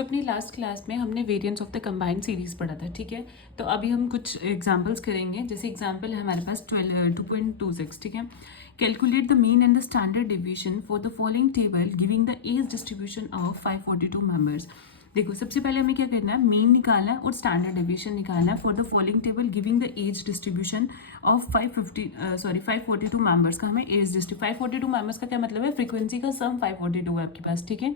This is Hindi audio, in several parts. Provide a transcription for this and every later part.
अपनी लास्ट क्लास में हमने variants of the combined series पढ़ा था, ठीक है। तो अभी हम कुछ एग्जांपल्स करेंगे। जैसे एग्जांपल है हमारे पास 2.26, ठीक है। Calculate the mean and the standard deviation for the following table giving the age distribution of 542 members. देखो, सबसे पहले हमें क्या करना है, मीन निकालना है और स्टैंडर्ड डेविएशन निकालना है for the following table giving the age distribution of 542 members का हमें एज 542 मेंबर्स का क्या मतलब है, फ्रीक्वेंसी का सम 542 है आपके पास, ठीक है।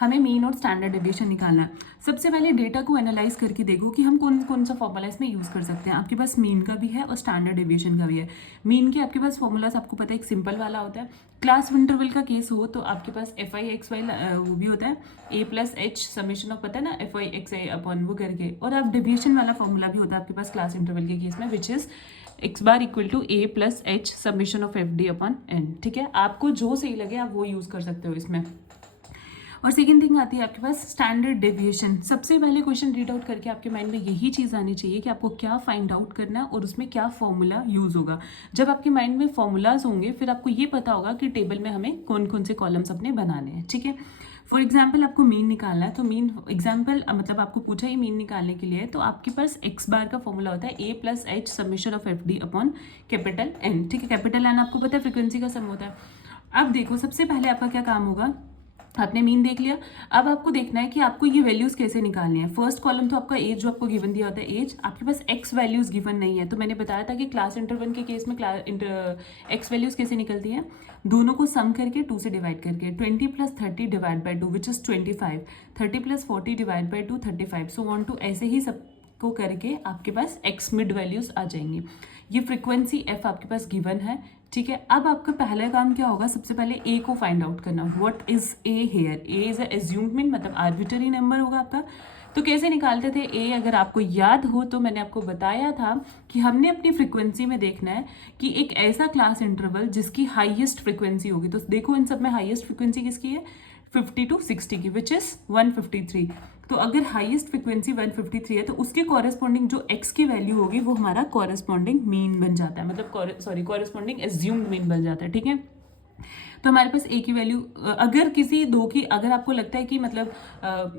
हमें मीन और स्टैंडर्ड डेविएशन निकालना है। सबसे पहले डेटा को एनालाइज करके देखो कि हम कौन कौन सा फॉर्मूला इसमें यूज़ कर सकते हैं। आपके पास मीन का भी है और स्टैंडर्ड डेविएशन का भी है। मीन के आपके पास फॉर्मूलाज आपको पता है, एक सिंपल वाला होता है। क्लास इंटरवल का केस हो तो आपके पास एफ आई एक्स वाई वो भी होता है, A plus H summation of, पता है ना, F I x I upon वो करके। और आप डेविएशन वाला फॉर्मूला भी होता है आपके पास क्लास इंटरवल के केस में, which is x bar equal to a plus H summation of F D upon n, ठीक है। आपको जो सही लगे आप वो यूज़ कर सकते हो इसमें। और सेकेंड थिंग आती है आपके पास स्टैंडर्ड डेविएशन। सबसे पहले क्वेश्चन रीड आउट करके आपके माइंड में यही चीज़ आनी चाहिए कि आपको क्या फाइंड आउट करना है और उसमें क्या फॉर्मूला यूज़ होगा। जब आपके माइंड में फॉर्मूलाज होंगे फिर आपको ये पता होगा कि टेबल में हमें कौन कौन से कॉलम्स अपने बनाने हैं, ठीक है। फॉर एग्जाम्पल आपको मीन निकालना है, तो मीन एग्जाम्पल मतलब आपको पूछा ही मीन निकालने के लिए, तो आपके पास एक्स बार का फॉर्मूला होता है A plus H summation of F D upon capital N, ठीक है। कैपिटल एन आपको पता है फ्रिक्वेंसी का सम होता है। अब देखो, सबसे पहले आपका क्या काम होगा, आपने मीन देख लिया। अब आपको देखना है कि आपको ये वैल्यूज कैसे निकालनी है। फर्स्ट कॉलम तो आपका एज जो आपको गिवन दिया होता है एज, आपके पास एक्स वैल्यूज गिवन नहीं है। तो मैंने बताया था कि क्लास इंटरवल के केस में एक्स वैल्यूज कैसे निकलती है, दोनों को सम करके 2 से डिवाइड करके। 20 + 30 divide by 2 which is 25, 30 + 40 divide by 2 35, so on to, ऐसे ही सब को करके आपके पास एक्स मिड वैल्यूज आ जाएंगी। ये फ्रीक्वेंसी एफ आपके पास गिवन है, ठीक है। अब आपका पहला काम क्या होगा, सबसे पहले ए को फाइंड आउट करना। What is a here, a is assumed mean, मतलब आर्बिट्ररी नंबर होगा आपका। तो कैसे निकालते थे ए, अगर आपको याद हो तो मैंने आपको बताया था कि हमने अपनी फ्रीक्वेंसी में देखना है कि एक ऐसा क्लास इंटरवल जिसकी हाईएस्ट फ्रीक्वेंसी होगी। तो देखो इन सब में हाईएस्ट फ्रीक्वेंसी किसकी है, 50 to 60 की, विच इज 153। तो अगर हाईएस्ट फ्रीक्वेंसी 153 है तो उसके कॉरेस्पॉन्डिंग जो एक्स की वैल्यू होगी वो हमारा कॉरेस्पॉन्डिंग मीन बन जाता है, मतलब कॉरेस्पॉन्डिंग एज्यूम्ड मीन बन जाता है, ठीक है। तो हमारे पास ए की वैल्यू, अगर किसी दो की, अगर आपको लगता है कि मतलब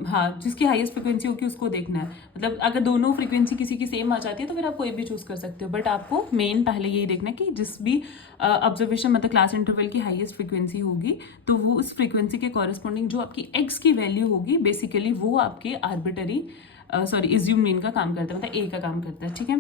हाँ जिसकी हाईएस्ट फ्रीक्वेंसी होगी उसको देखना है, मतलब अगर दोनों फ्रीक्वेंसी किसी की सेम आ जाती है तो फिर आप कोई भी चूज कर सकते हो। बट आपको मेन पहले यही देखना है कि जिस भी ऑब्जर्वेशन मतलब क्लास इंटरवल की हाईएस्ट फ्रीक्वेंसी होगी तो वो उस फ्रीक्वेंसी के कॉरेस्पॉन्डिंग जो आपकी एक्स की वैल्यू होगी बेसिकली वो आपके आर्बिटरी एज्यूम मीन का काम करता है, मतलब ए का काम करता है, ठीक है।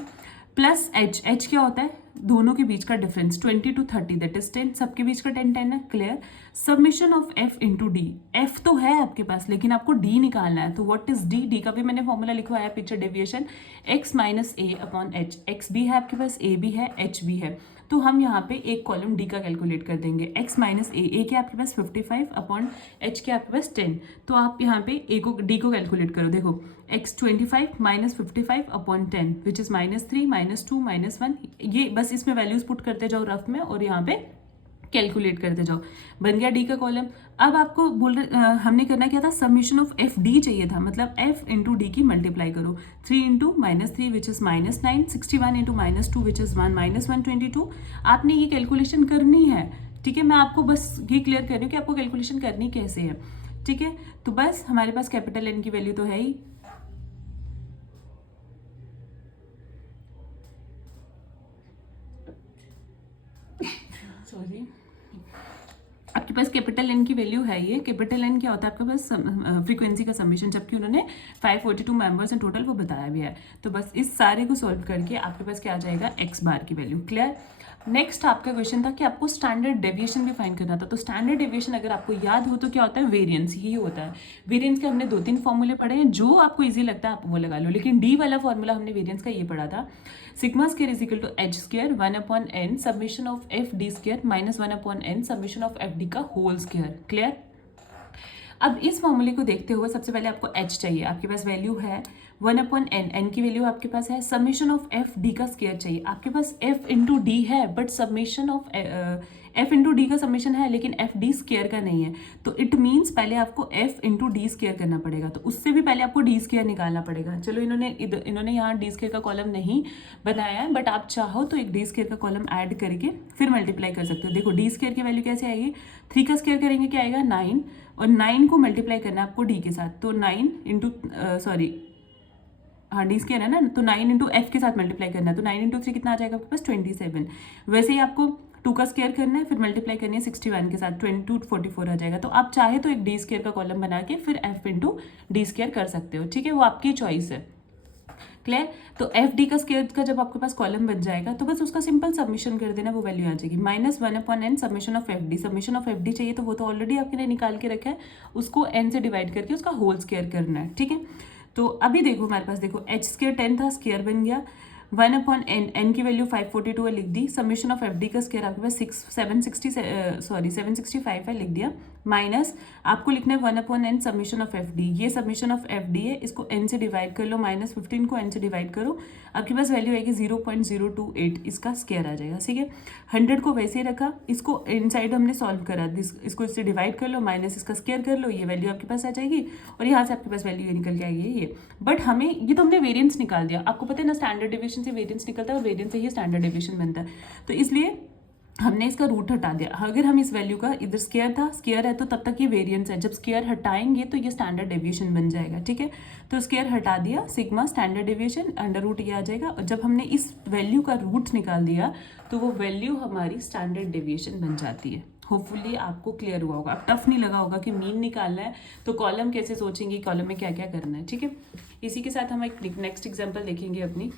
प्लस एच, एच क्या होता है, दोनों के बीच का डिफरेंस 20 to 30 दैट इज 10, सबके बीच का 10 10 है, clear. Submission of F into D, F तो है आपके पास लेकिन आपको डी निकालना है। तो व्हाट इज डी, डी का भी मैंने फॉर्मूला लिखवाया पीछे, डेविएशन एक्स माइनस ए अपॉन एच। एक्स भी है आपके पास, ए भी है, एच भी है। तो हम यहाँ पे एक कॉलम डी का कैलकुलेट कर देंगे, एक्स माइनस ए के आपके पास 55 अपॉन एच के आपके पास 10। तो आप यहाँ पे ए को डी को कैलकुलेट करो, देखो x 25 minus 55 upon 10 which is -3 -2 -1, ये बस इसमें वैल्यूज पुट करते जाओ रफ में और यहाँ पे कैलकुलेट करते जाओ, बन गया डी का कॉलम। अब आपको बोल रहे हमने करना क्या था, सबमिशन ऑफ एफ डी चाहिए था, मतलब एफ इंटू डी की मल्टीप्लाई करो, 3 into -3 which is -9, 61 into -2 which is 1 -122। आपने ये कैलकुलेशन करनी है, ठीक है। मैं आपको बस ये क्लियर कर रही हूँ कि आपको कैलकुलेशन करनी कैसे है, ठीक है। तो बस हमारे पास कैपिटल एन की वैल्यू तो है ही, सॉरी, आपके पास कैपिटल एन की वैल्यू है। ये कैपिटल एन क्या होता है आपके पास, फ्रीक्वेंसी का समीशन, जबकि उन्होंने 542 मेंबर्स इन टोटल वो बताया भी है। तो बस इस सारे को सॉल्व करके आपके पास क्या आ जाएगा, एक्स बार की वैल्यू, क्लियर। नेक्स्ट आपका क्वेश्चन था कि आपको स्टैंडर्ड डेविएशन भी फाइंड करना था। तो स्टैंडर्ड डेविएशन अगर आपको याद हो तो क्या होता है, वेरिएंस ही होता है। वेरिएंस के हमने 2-3 फॉर्मूले पढ़े हैं, जो आपको इजी लगता है आप वो लगा लो, लेकिन डी वाला फॉर्मूला हमने वेरिएंस का ये पढ़ा था, sigma square is equal to h square 1 upon n summation of F d square minus 1 upon n summation of F d का होल स्क्वायर, क्लियर। अब इस फॉर्मूले को देखते हुए सबसे पहले आपको एच चाहिए, आपके पास वैल्यू है 1 अपॉन एन, एन की वैल्यू आपके पास है, समेशन ऑफ एफ डी का स्क्वायर चाहिए, आपके पास एफ इंटू डी है but summation of F into D का समेशन है लेकिन एफ डी स्क्वायर का नहीं है। तो इट मीन्स पहले आपको एफ इंटू डी स्क्वायर करना पड़ेगा, तो उससे भी पहले आपको डी स्क्वायर निकालना पड़ेगा। चलो इन्होंने यहाँ डी स्क्वायर का कॉलम नहीं बनाया है, बट आप चाहो तो एक डी स्क्वायर का कॉलम ऐड करके फिर मल्टीप्लाई कर सकते हो। देखो डी स्क्वायर की वैल्यू कैसे आएगी, 3 का स्क्वायर करेंगे क्या आएगा, 9 और 9 को मल्टीप्लाई करना है आपको डी के साथ, तो 9 इंटू हाँ डी स्क्वायर है ना, तो 9 इंटू एफ के साथ मल्टीप्लाई करना है, तो 9 इंटू 3 कितना आ जाएगा आपके पास 27। वैसे ही आपको 2 का स्क्वायर करना है, फिर मल्टीप्लाई करनी है 61 के साथ, 22 44 आ जाएगा। तो आप चाहे तो एक डी स्क्वायर का कॉलम बना के फिर एफ इंटू डी स्क्वायर कर सकते हो, ठीक है, वो आपकी चॉइस है। क्लियर? तो एफ डी का स्क्वायर का जब आपके पास कॉलम बन जाएगा तो बस उसका सिंपल सबमिशन कर देना, वो वैल्यू आ जाएगी -1/n summation of F D. Summation of F D चाहिए तो वो तो ऑलरेडी आपके लिए निकाल के रखा है, उसको n से डिवाइड करके उसका होल स्क्वायर करना है, ठीक है। तो अभी देखो हमारे पास, देखो एच स्क्वायर 10 था, स्क्वायर बन गया 1/n, n की वैल्यू 542 है, लिख दी। समेशन ऑफ एफ डी का स्क्वायर आपके पास 765 है, लिख दिया। माइनस आपको लिखना है 1/n summation of F D, ये समेशन ऑफ एफ डी है, इसको n से डिवाइड कर लो, -15 को n से डिवाइड करो, आपके पास वैल्यू आएगी 0.028, इसका स्क्वायर आ जाएगा, ठीक है। 100 को वैसे ही रखा, इसको इनसाइड हमने सॉल्व करा, इसको इससे डिवाइड कर लो, माइनस इसका स्क्वायर कर लो, ये वैल्यू आपके पास आ जाएगी, और यहाँ से आपके पास वैल्यू निकल के आएगी ये। बट हमें ये तो हमने वेरिएंस निकाल दिया, आपको पता है ना स्टैंडर्ड डेविएशन से वेरिएंस निकलता है और वेरिएंस से ही स्टैंडर्ड डेविएशन बनता है, तो इसलिए हमने इसका रूट हटा दिया। अगर हम इस वैल्यू का, इधर स्क्वायर था, स्क्वायर है तो तब तक ये वेरिएंस है, जब स्क्वायर हटाएंगे तो ये स्टैंडर्ड डेविएशन बन जाएगा, ठीक है। तो स्क्वायर हटा दिया, sigma standard deviation, under root ये आ जाएगा, और जब हमने इस वैल्यू का रूट निकाल दिया तो वो वैल्यू हमारी स्टैंडर्ड डेविएशन बन जाती है। होपफुली आपको क्लियर हुआ होगा, अब टफ नहीं लगा होगा कि मीन निकालना है तो कॉलम कैसे सोचेंगे, कॉलम में क्या क्या करना है, ठीक है। इसी के साथ हम एक नेक्स्ट एग्जाम्पल देखेंगे अपनी।